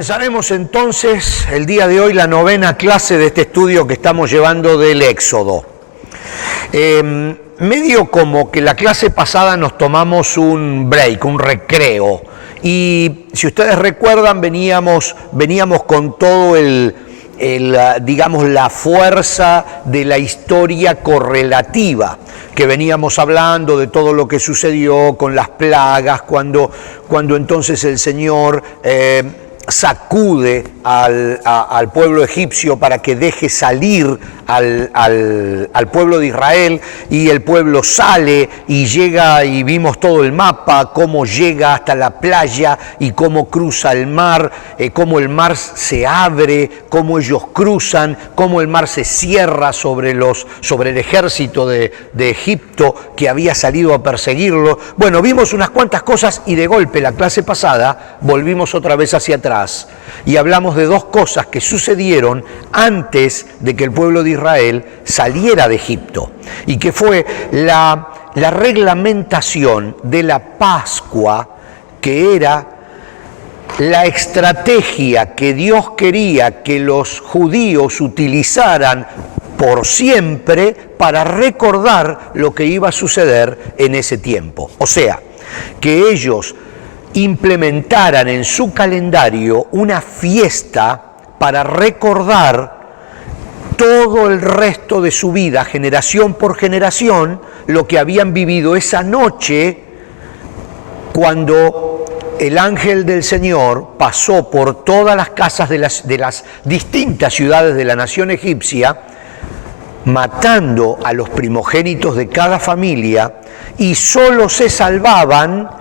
Comenzaremos entonces el día de hoy la 9ª clase de este estudio que estamos llevando del Éxodo. Medio como que la clase pasada nos tomamos un break, un recreo, y si ustedes recuerdan veníamos con todo digamos, la fuerza de la historia correlativa, que veníamos hablando de todo lo que sucedió con las plagas, cuando entonces el Señor sacude al pueblo egipcio para que deje salir al pueblo de Israel, y el pueblo sale y llega, y vimos todo el mapa, cómo llega hasta la playa y cómo cruza el mar, cómo el mar se abre, cómo ellos cruzan, cómo el mar se cierra sobre el ejército de Egipto que había salido a perseguirlo. Bueno, vimos unas cuantas cosas y de golpe la clase pasada volvimos otra vez hacia atrás y hablamos de dos cosas que sucedieron antes de que el pueblo de Israel saliera de Egipto, y que fue la reglamentación de la Pascua, que era la estrategia que Dios quería que los judíos utilizaran por siempre para recordar lo que iba a suceder en ese tiempo. O sea, que ellos implementaran en su calendario una fiesta para recordar todo el resto de su vida, generación por generación, lo que habían vivido esa noche cuando el ángel del Señor pasó por todas las casas de las distintas ciudades de la nación egipcia, matando a los primogénitos de cada familia, y solo se salvaban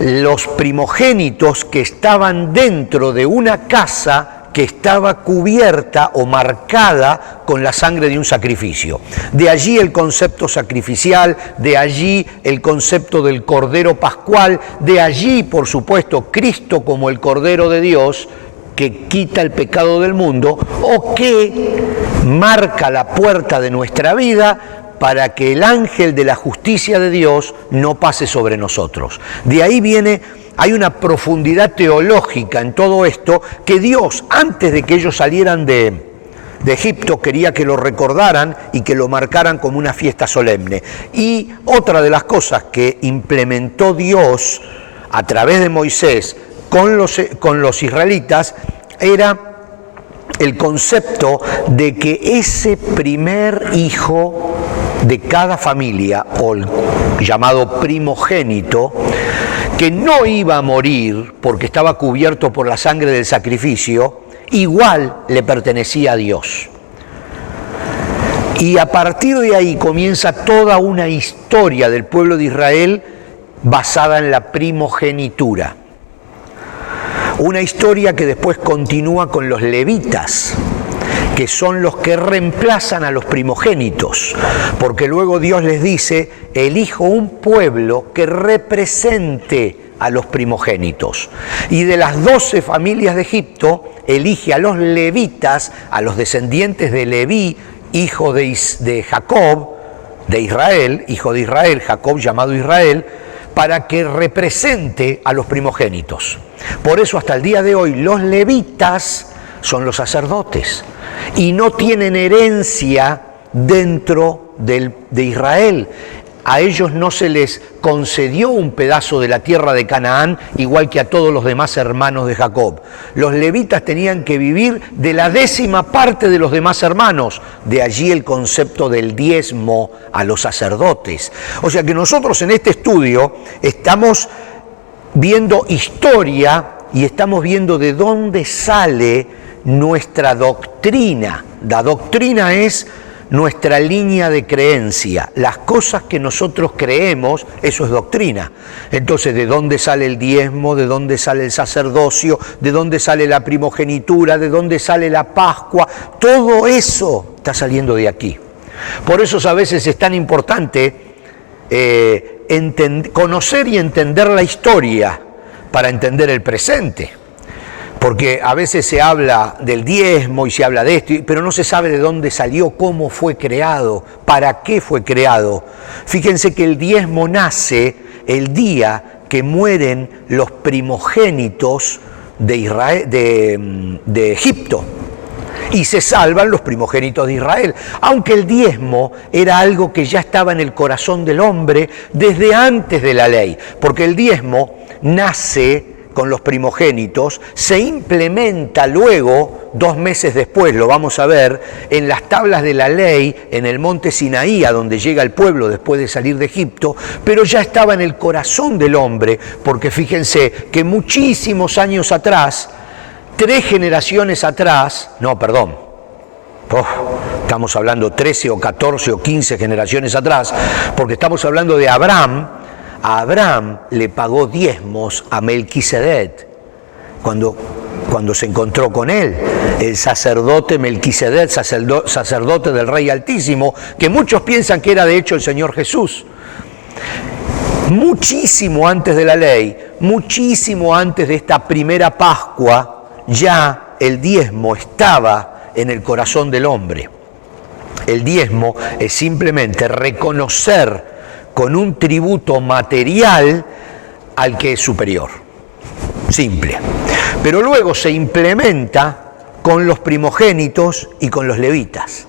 los primogénitos que estaban dentro de una casa que estaba cubierta o marcada con la sangre de un sacrificio. De allí el concepto sacrificial, de allí el concepto del Cordero Pascual, de allí, por supuesto, Cristo como el Cordero de Dios que quita el pecado del mundo o que marca la puerta de nuestra vida para que el ángel de la justicia de Dios no pase sobre nosotros. De ahí hay una profundidad teológica en todo esto, que Dios, antes de que ellos salieran de Egipto, quería que lo recordaran y que lo marcaran como una fiesta solemne. Y otra de las cosas que implementó Dios a través de Moisés con los israelitas era el concepto de que ese primer hijo de cada familia, o el llamado primogénito, que no iba a morir porque estaba cubierto por la sangre del sacrificio, igual le pertenecía a Dios. Y a partir de ahí comienza toda una historia del pueblo de Israel basada en la primogenitura. Una historia que después continúa con los levitas, que son los que reemplazan a los primogénitos, porque luego Dios les dice: elijo un pueblo que represente a los primogénitos. Y de las 12 familias de Egipto, elige a los levitas, a los descendientes de Leví, hijo de Jacob, de Israel, hijo de Israel, Jacob llamado Israel, para que represente a los primogénitos. Por eso hasta el día de hoy los levitas son los sacerdotes y no tienen herencia dentro de Israel. A ellos no se les concedió un pedazo de la tierra de Canaán, igual que a todos los demás hermanos de Jacob. Los levitas tenían que vivir de la 10ª parte de los demás hermanos, de allí el concepto del diezmo a los sacerdotes. O sea que nosotros en este estudio estamos viendo historia y estamos viendo de dónde sale nuestra doctrina. La doctrina es nuestra línea de creencia. Las cosas que nosotros creemos, eso es doctrina. Entonces, ¿de dónde sale el diezmo? ¿De dónde sale el sacerdocio? ¿De dónde sale la primogenitura? ¿De dónde sale la Pascua? Todo eso está saliendo de aquí. Por eso a veces es tan importante conocer y entender la historia para entender el presente. Porque a veces se habla del diezmo y se habla de esto, pero no se sabe de dónde salió, cómo fue creado, para qué fue creado. Fíjense que el diezmo nace el día que mueren los primogénitos de Israel, de Egipto. Y se salvan los primogénitos de Israel, aunque el diezmo era algo que ya estaba en el corazón del hombre desde antes de la ley, porque el diezmo nace con los primogénitos, se implementa luego, 2 meses después, lo vamos a ver, en las tablas de la ley, en el monte Sinaí, a donde llega el pueblo después de salir de Egipto, pero ya estaba en el corazón del hombre, porque fíjense que muchísimos años atrás, 3 generaciones atrás, estamos hablando 13 o 14 o 15 generaciones atrás, porque estamos hablando de Abraham. A Abraham le pagó diezmos a Melquisedec cuando se encontró con él, el sacerdote Melquisedec, sacerdote del Rey Altísimo, que muchos piensan que era de hecho el Señor Jesús. Muchísimo antes de la ley, muchísimo antes de esta primera Pascua, ya el diezmo estaba en el corazón del hombre. El diezmo es simplemente reconocer con un tributo material al que es superior. Simple. Pero luego se implementa con los primogénitos y con los levitas.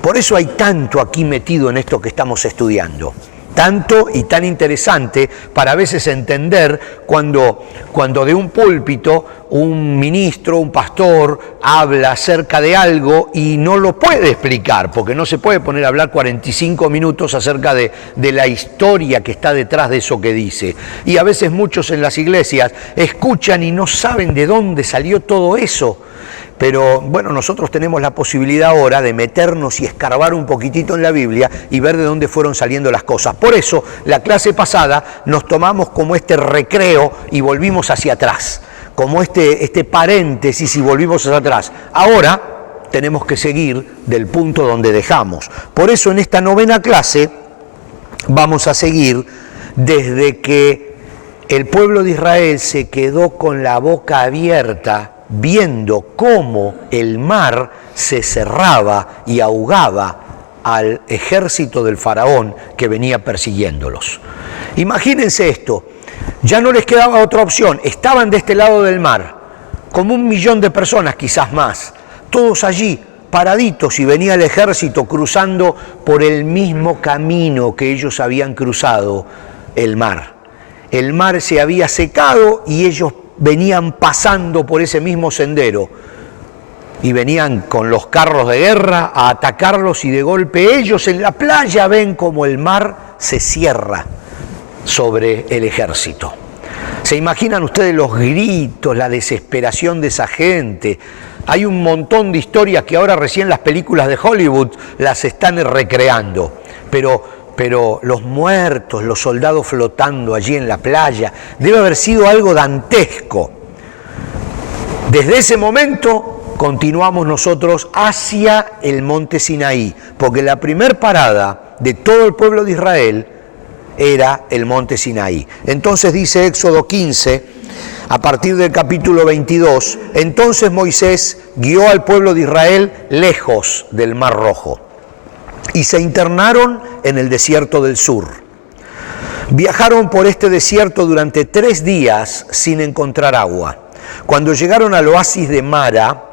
Por eso hay tanto aquí metido en esto que estamos estudiando. Tanto y tan interesante para a veces entender cuando de un púlpito un ministro, un pastor habla acerca de algo y no lo puede explicar, porque no se puede poner a hablar 45 minutos acerca de la historia que está detrás de eso que dice. Y a veces muchos en las iglesias escuchan y no saben de dónde salió todo eso. Pero bueno, nosotros tenemos la posibilidad ahora de meternos y escarbar un poquitito en la Biblia y ver de dónde fueron saliendo las cosas. Por eso, la clase pasada nos tomamos como este recreo y volvimos hacia atrás, como este paréntesis y volvimos hacia atrás. Ahora tenemos que seguir del punto donde dejamos. Por eso en esta 9ª clase vamos a seguir desde que el pueblo de Israel se quedó con la boca abierta viendo cómo el mar se cerraba y ahogaba al ejército del faraón que venía persiguiéndolos. Imagínense esto, ya no les quedaba otra opción, estaban de este lado del mar, como 1 millón de personas, quizás más, todos allí paraditos, y venía el ejército cruzando por el mismo camino que ellos habían cruzado el mar. El mar se había secado y ellos venían pasando por ese mismo sendero y venían con los carros de guerra a atacarlos, y de golpe ellos en la playa ven como el mar se cierra sobre el ejército. ¿Se imaginan ustedes los gritos, la desesperación de esa gente? Hay un montón de historias que ahora recién las películas de Hollywood las están recreando, pero los muertos, los soldados flotando allí en la playa, debe haber sido algo dantesco. Desde ese momento continuamos nosotros hacia el monte Sinaí, porque la primer parada de todo el pueblo de Israel era el monte Sinaí. Entonces dice Éxodo 15, a partir del capítulo 22, entonces Moisés guió al pueblo de Israel lejos del Mar Rojo, y se internaron en el desierto del sur. Viajaron por este desierto durante 3 días sin encontrar agua. Cuando llegaron al oasis de Mara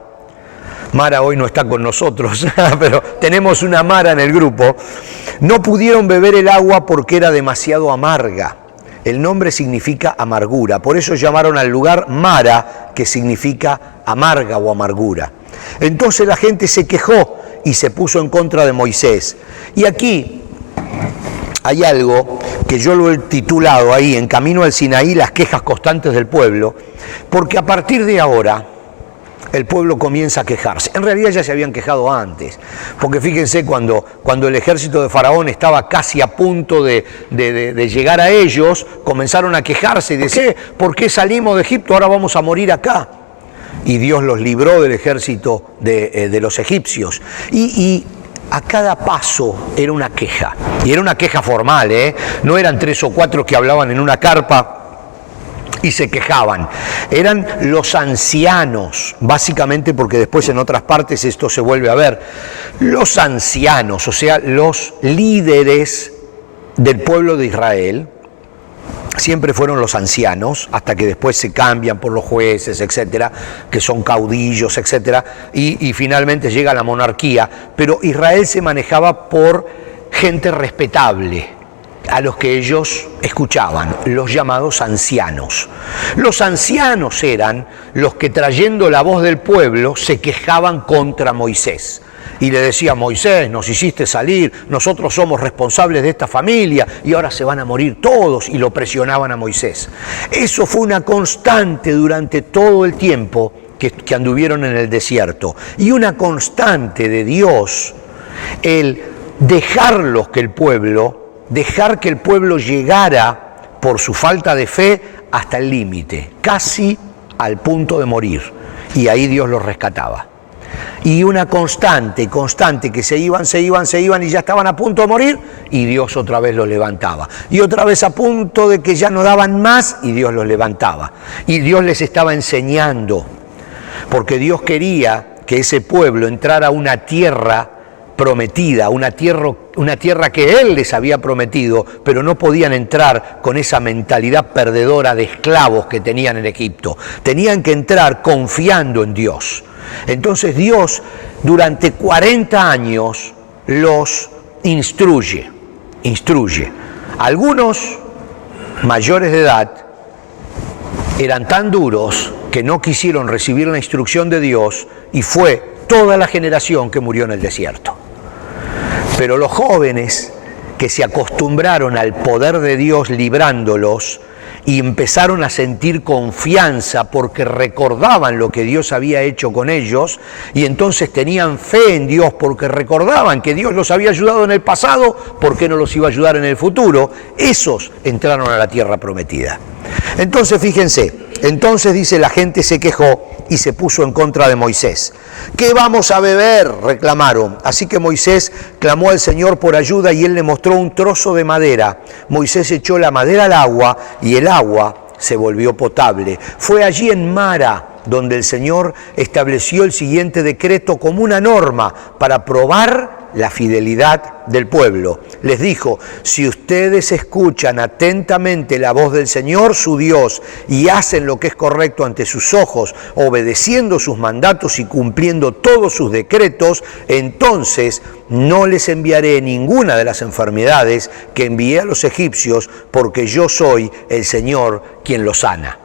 hoy no está con nosotros, pero tenemos una Mara en el grupo, no pudieron beber el agua porque era demasiado amarga. El nombre significa amargura, por eso llamaron al lugar Mara, que significa amarga o amargura. Entonces la gente se quejó y se puso en contra de Moisés. Y aquí hay algo que yo lo he titulado ahí, en Camino al Sinaí, las quejas constantes del pueblo, porque a partir de ahora el pueblo comienza a quejarse. En realidad ya se habían quejado antes, porque fíjense cuando el ejército de Faraón estaba casi a punto de llegar a ellos, comenzaron a quejarse y decir, ¿por qué salimos de Egipto? Ahora vamos a morir acá. Y Dios los libró del ejército de los egipcios. Y a cada paso era una queja, y era una queja formal, no eran 3 o 4 que hablaban en una carpa y se quejaban, eran los ancianos, básicamente porque después en otras partes esto se vuelve a ver, los ancianos, o sea, los líderes del pueblo de Israel, siempre fueron los ancianos, hasta que después se cambian por los jueces, etcétera, que son caudillos, etcétera, y finalmente llega la monarquía. Pero Israel se manejaba por gente respetable, a los que ellos escuchaban, los llamados ancianos. Los ancianos eran los que, trayendo la voz del pueblo, se quejaban contra Moisés. Y le decía: Moisés, nos hiciste salir, nosotros somos responsables de esta familia y ahora se van a morir todos, y lo presionaban a Moisés. Eso fue una constante durante todo el tiempo que anduvieron en el desierto, y una constante de Dios, el dejar que el pueblo llegara por su falta de fe hasta el límite, casi al punto de morir, y ahí Dios los rescataba. Y una constante que se iban y ya estaban a punto de morir, y Dios otra vez los levantaba. Y otra vez a punto de que ya no daban más, y Dios los levantaba. Y Dios les estaba enseñando, porque Dios quería que ese pueblo entrara a una tierra prometida, una tierra que Él les había prometido, pero no podían entrar con esa mentalidad perdedora de esclavos que tenían en Egipto. Tenían que entrar confiando en Dios. Entonces Dios durante 40 años los instruye. Algunos mayores de edad eran tan duros que no quisieron recibir la instrucción de Dios, y fue toda la generación que murió en el desierto. Pero los jóvenes que se acostumbraron al poder de Dios librándolos, y empezaron a sentir confianza porque recordaban lo que Dios había hecho con ellos, y entonces tenían fe en Dios porque recordaban que Dios los había ayudado en el pasado, ¿por qué no los iba a ayudar en el futuro? Esos entraron a la tierra prometida. Entonces fíjense, dice, la gente se quejó y se puso en contra de Moisés. ¿Qué vamos a beber?, reclamaron. Así que Moisés clamó al Señor por ayuda, y Él le mostró un trozo de madera. Moisés echó la madera al agua, y el agua se volvió potable. Fue allí en Mara donde el Señor estableció el siguiente decreto como una norma para probar la fidelidad del pueblo. Les dijo: si ustedes escuchan atentamente la voz del Señor su Dios y hacen lo que es correcto ante sus ojos, obedeciendo sus mandatos y cumpliendo todos sus decretos, entonces no les enviaré ninguna de las enfermedades que envié a los egipcios, porque yo soy el Señor quien los sana.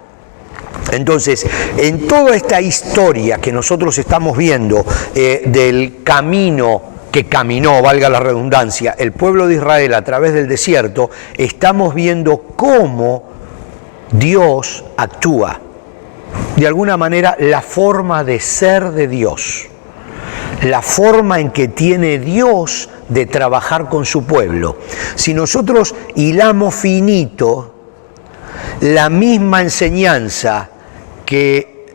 Entonces, en toda esta historia que nosotros estamos viendo del camino que caminó, valga la redundancia, el pueblo de Israel a través del desierto, estamos viendo cómo Dios actúa. De alguna manera, la forma de ser de Dios, la forma en que tiene Dios de trabajar con su pueblo. Si nosotros hilamos finito la misma enseñanza que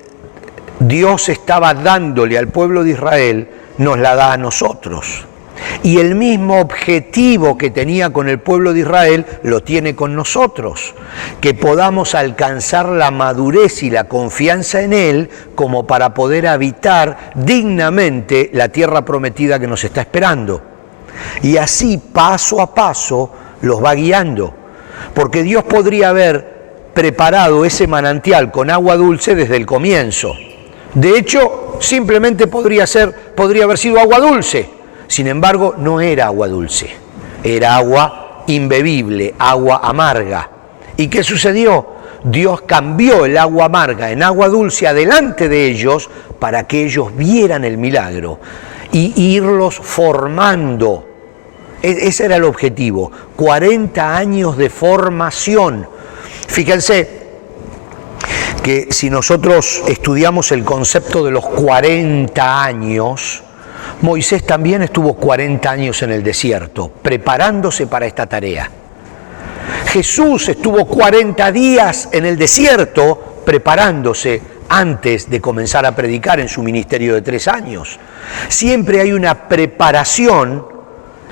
Dios estaba dándole al pueblo de Israel, nos la da a nosotros. Y el mismo objetivo que tenía con el pueblo de Israel lo tiene con nosotros, que podamos alcanzar la madurez y la confianza en Él como para poder habitar dignamente la tierra prometida que nos está esperando. Y así, paso a paso, los va guiando, porque Dios podría haber preparado ese manantial con agua dulce desde el comienzo. De hecho, simplemente podría haber sido agua dulce. Sin embargo, no era agua dulce, era agua imbebible, agua amarga. ¿Y qué sucedió? Dios cambió el agua amarga en agua dulce adelante de ellos para que ellos vieran el milagro y irlos formando. Ese era el objetivo, 40 años de formación. Fíjense que si nosotros estudiamos el concepto de los 40 años, Moisés también estuvo 40 años en el desierto, preparándose para esta tarea. Jesús estuvo 40 días en el desierto, preparándose antes de comenzar a predicar en su ministerio de 3 años. Siempre hay una preparación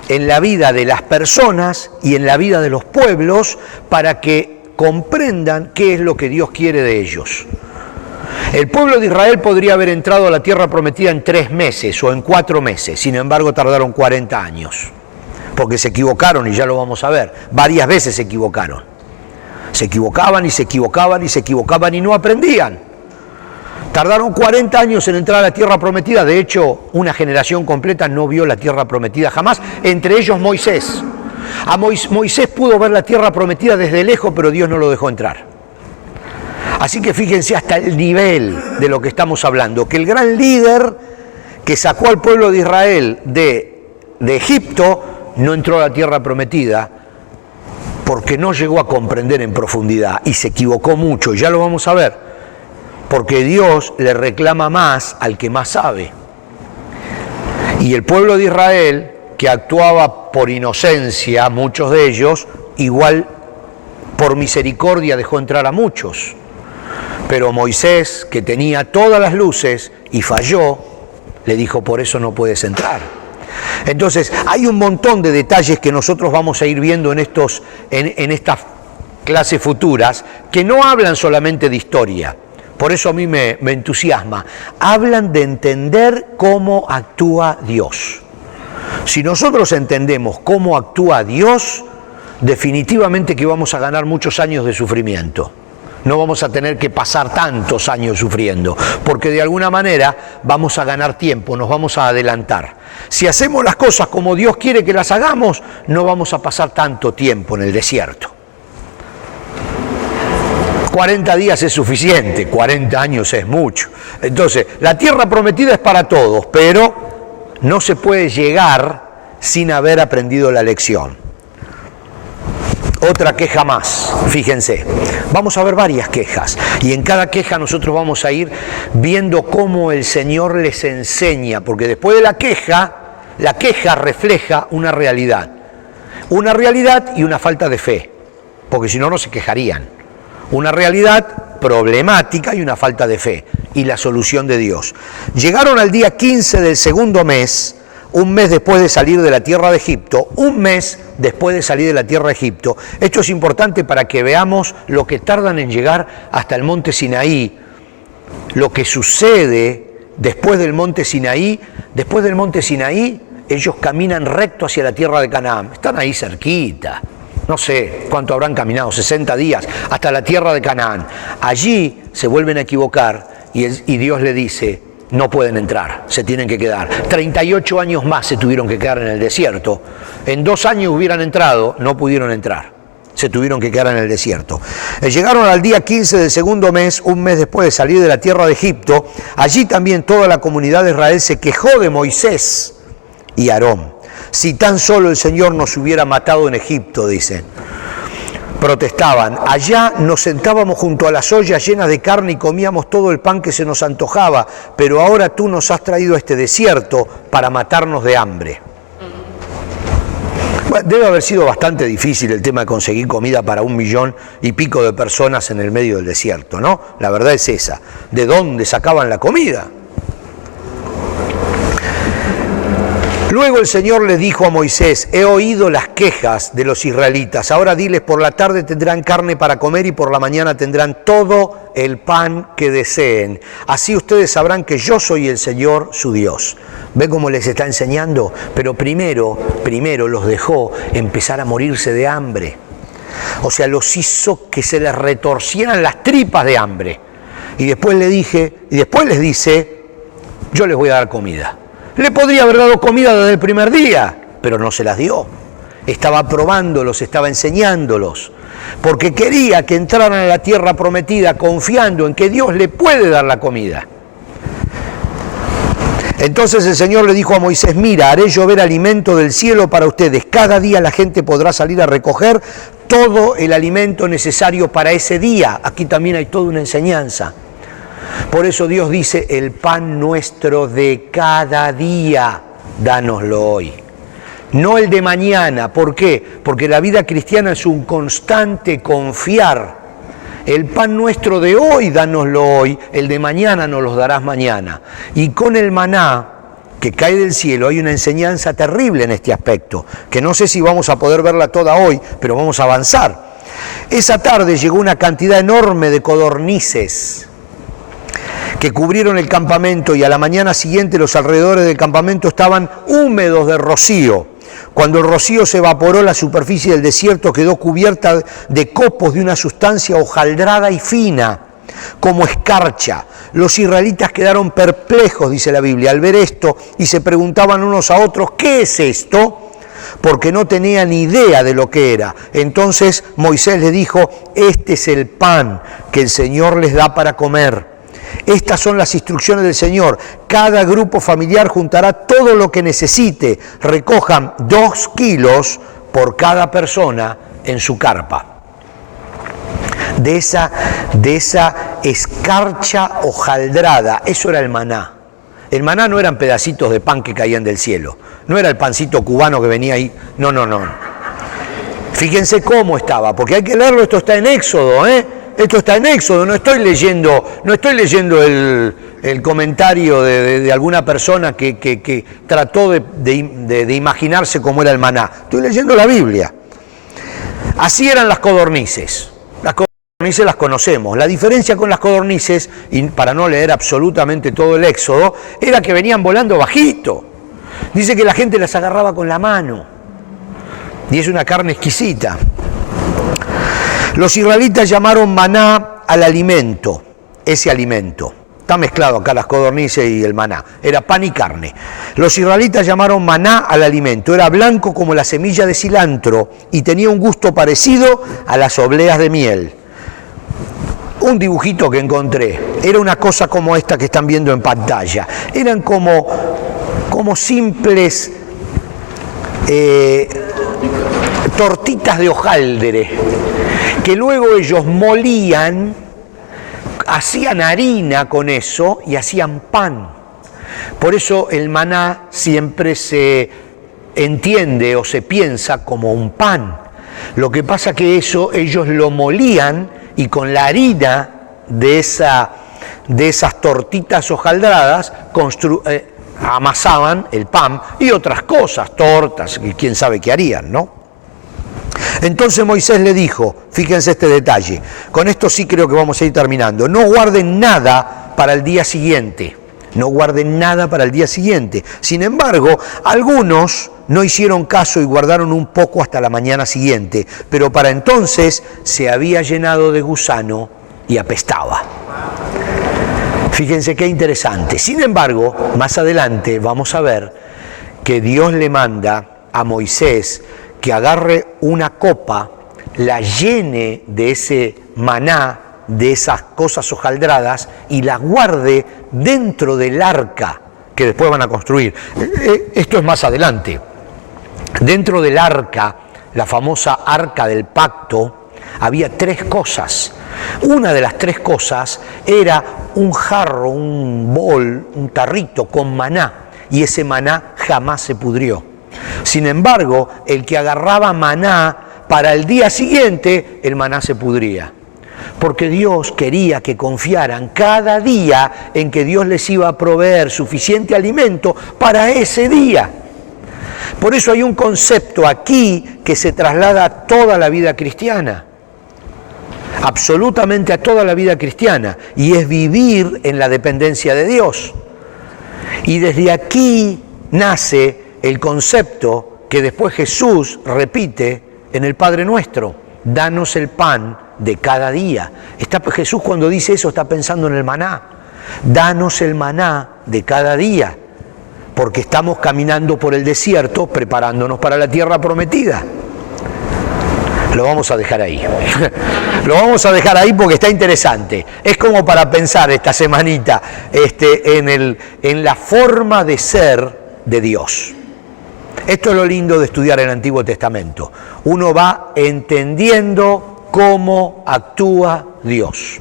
en la vida de las personas y en la vida de los pueblos para que comprendan qué es lo que Dios quiere de ellos. El pueblo de Israel podría haber entrado a la tierra prometida en 3 meses o en 4 meses, sin embargo tardaron 40 años, porque se equivocaron, y ya lo vamos a ver, varias veces se equivocaron. Se equivocaban y se equivocaban y se equivocaban y no aprendían. Tardaron 40 años en entrar a la tierra prometida. De hecho, una generación completa no vio la tierra prometida jamás, entre ellos Moisés. Moisés pudo ver la tierra prometida desde lejos, pero Dios no lo dejó entrar. Así que fíjense hasta el nivel de lo que estamos hablando, que el gran líder que sacó al pueblo de Israel de Egipto no entró a la tierra prometida porque no llegó a comprender en profundidad y se equivocó mucho, ya lo vamos a ver, porque Dios le reclama más al que más sabe. Y el pueblo de Israel, que actuaba por inocencia, muchos de ellos, igual por misericordia dejó entrar a muchos. Pero Moisés, que tenía todas las luces y falló, le dijo, por eso no puedes entrar. Entonces, hay un montón de detalles que nosotros vamos a ir viendo en estas clases futuras, que no hablan solamente de historia. Por eso a mí me entusiasma. Hablan de entender cómo actúa Dios. Si nosotros entendemos cómo actúa Dios, definitivamente que vamos a ganar muchos años de sufrimiento. No vamos a tener que pasar tantos años sufriendo, porque de alguna manera vamos a ganar tiempo, nos vamos a adelantar. Si hacemos las cosas como Dios quiere que las hagamos, no vamos a pasar tanto tiempo en el desierto. 40 días es suficiente, 40 años es mucho. Entonces, la tierra prometida es para todos, pero no se puede llegar sin haber aprendido la lección. Otra queja más, fíjense, vamos a ver varias quejas y en cada queja nosotros vamos a ir viendo cómo el Señor les enseña, porque después de la queja refleja una realidad y una falta de fe, porque si no, no se quejarían. Una realidad problemática y una falta de fe y la solución de Dios. Llegaron al día 15 del segundo mes, un mes después de salir de la tierra de Egipto, un mes después de salir de la tierra de Egipto. Esto es importante para que veamos lo que tardan en llegar hasta el monte Sinaí, lo que sucede después del monte Sinaí. Después del monte Sinaí, ellos caminan recto hacia la tierra de Canaán. Están ahí cerquita, no sé cuánto habrán caminado, 60 días, hasta la tierra de Canaán. Allí se vuelven a equivocar y Dios le dice, no pueden entrar, se tienen que quedar. 38 años más se tuvieron que quedar en el desierto. En 2 años hubieran entrado, no pudieron entrar. Se tuvieron que quedar en el desierto. Llegaron al día 15 del segundo mes, un mes después de salir de la tierra de Egipto. Allí también toda la comunidad de Israel se quejó de Moisés y Aarón. Si tan solo el Señor nos hubiera matado en Egipto, dicen. Protestaban, allá nos sentábamos junto a las ollas llenas de carne y comíamos todo el pan que se nos antojaba, pero ahora tú nos has traído a este desierto para matarnos de hambre. Bueno, debe haber sido bastante difícil el tema de conseguir comida para 1 millón y pico de personas en el medio del desierto, ¿no? La verdad es esa. ¿De dónde sacaban la comida? Luego el Señor le dijo a Moisés, he oído las quejas de los israelitas, ahora diles, por la tarde tendrán carne para comer y por la mañana tendrán todo el pan que deseen. Así ustedes sabrán que yo soy el Señor su Dios. ¿Ve cómo les está enseñando? Pero primero los dejó empezar a morirse de hambre. O sea, los hizo que se les retorcieran las tripas de hambre. Y después les dice, yo les voy a dar comida. Le podría haber dado comida desde el primer día, pero no se las dio. Estaba probándolos, estaba enseñándolos, porque quería que entraran a la tierra prometida confiando en que Dios le puede dar la comida. Entonces el Señor le dijo a Moisés, mira, haré llover alimento del cielo para ustedes. Cada día la gente podrá salir a recoger todo el alimento necesario para ese día. Aquí también hay toda una enseñanza. Por eso Dios dice, el pan nuestro de cada día, dánoslo hoy. No el de mañana. ¿Por qué? Porque la vida cristiana es un constante confiar. El pan nuestro de hoy, dánoslo hoy. El de mañana nos los darás mañana. Y con el maná que cae del cielo hay una enseñanza terrible en este aspecto, que no sé si vamos a poder verla toda hoy, pero vamos a avanzar. Esa tarde llegó una cantidad enorme de codornices que cubrieron el campamento y a la mañana siguiente los alrededores del campamento estaban húmedos de rocío. Cuando el rocío se evaporó, la superficie del desierto quedó cubierta de copos de una sustancia hojaldrada y fina, como escarcha. Los israelitas quedaron perplejos, dice la Biblia, al ver esto y se preguntaban unos a otros, ¿qué es esto? Porque no tenían idea de lo que era. Entonces Moisés les dijo, este es el pan que el Señor les da para comer. Estas son las instrucciones del Señor. Cada grupo familiar juntará todo lo que necesite. Recojan 2 kilos por cada persona en su carpa. De esa escarcha hojaldrada, eso era el maná. El maná no eran pedacitos de pan que caían del cielo. No era el pancito cubano que venía ahí. No. Fíjense cómo estaba, porque hay que leerlo, esto está en Éxodo, Esto está en Éxodo, no estoy leyendo el comentario de alguna persona que trató de imaginarse cómo era el maná. Estoy leyendo la Biblia. Así eran las codornices. Las codornices las conocemos. La diferencia con las codornices, y para no leer absolutamente todo el Éxodo, era que venían volando bajito. Dice que la gente las agarraba con la mano. Y es una carne exquisita. Los israelitas llamaron maná al alimento, ese alimento. Está mezclado acá las codornices y el maná. Era pan y carne. Los israelitas llamaron maná al alimento. Era blanco como la semilla de cilantro y tenía un gusto parecido a las obleas de miel. Un dibujito que encontré. Era una cosa como esta que están viendo en pantalla. Eran como simples tortitas de hojaldre, que luego ellos molían, hacían harina con eso y hacían pan. Por eso el maná siempre se entiende o se piensa como un pan. Lo que pasa que eso ellos lo molían y con la harina de esas tortitas hojaldradas amasaban el pan y otras cosas, tortas, y quién sabe qué harían, ¿no? Entonces Moisés le dijo, fíjense este detalle, con esto sí creo que vamos a ir terminando, no guarden nada para el día siguiente, no guarden nada para el día siguiente. Sin embargo, algunos no hicieron caso y guardaron un poco hasta la mañana siguiente, pero para entonces se había llenado de gusano y apestaba. Fíjense qué interesante. Sin embargo, más adelante vamos a ver que Dios le manda a Moisés que agarre una copa, la llene de ese maná, de esas cosas hojaldradas, y la guarde dentro del arca que después van a construir. Esto es más adelante. Dentro del arca, la famosa arca del pacto, había 3 cosas. Una de las 3 cosas era un jarro, un bol, un tarrito con maná, y ese maná jamás se pudrió. Sin embargo, el que agarraba maná para el día siguiente, el maná se pudría. Porque Dios quería que confiaran cada día en que Dios les iba a proveer suficiente alimento para ese día. Por eso hay un concepto aquí que se traslada a toda la vida cristiana. Absolutamente a toda la vida cristiana, y es vivir en la dependencia de Dios. Y desde aquí nace el concepto que después Jesús repite en el Padre Nuestro: danos el pan de cada día. Jesús cuando dice eso está pensando en el maná. Danos el maná de cada día, porque estamos caminando por el desierto preparándonos para la tierra prometida. Lo vamos a dejar ahí. Lo vamos a dejar ahí porque está interesante. Es como para pensar esta semanita en la forma de ser de Dios. Esto es lo lindo de estudiar el Antiguo Testamento. Uno va entendiendo cómo actúa Dios.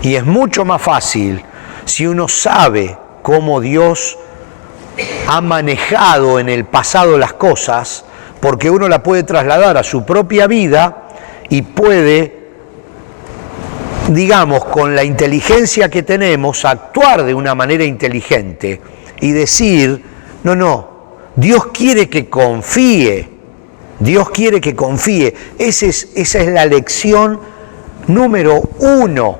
Y es mucho más fácil si uno sabe cómo Dios ha manejado en el pasado las cosas, porque uno la puede trasladar a su propia vida y puede, digamos, con la inteligencia que tenemos, actuar de una manera inteligente y decir, no, Dios quiere que confíe, Dios quiere que confíe. Esa es la lección número 1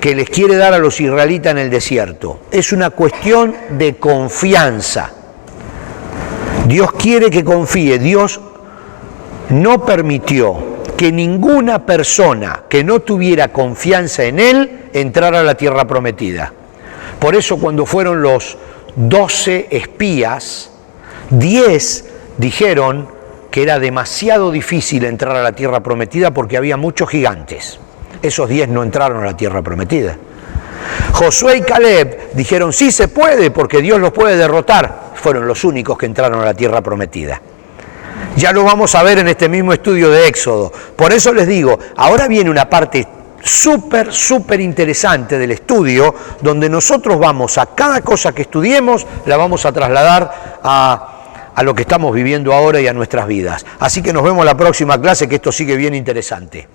que les quiere dar a los israelitas en el desierto. Es una cuestión de confianza. Dios quiere que confíe. Dios no permitió que ninguna persona que no tuviera confianza en Él entrara a la tierra prometida. Por eso cuando fueron los 12 espías, 10 dijeron que era demasiado difícil entrar a la tierra prometida porque había muchos gigantes. Esos 10 no entraron a la tierra prometida. Josué y Caleb dijeron sí se puede porque Dios los puede derrotar. Fueron los únicos que entraron a la tierra prometida. Ya lo vamos a ver en este mismo estudio de Éxodo. Por eso les digo, ahora viene una parte súper interesante del estudio, donde nosotros vamos a cada cosa que estudiemos, la vamos a trasladar a lo que estamos viviendo ahora y a nuestras vidas. Así que nos vemos la próxima clase, que esto sigue bien interesante.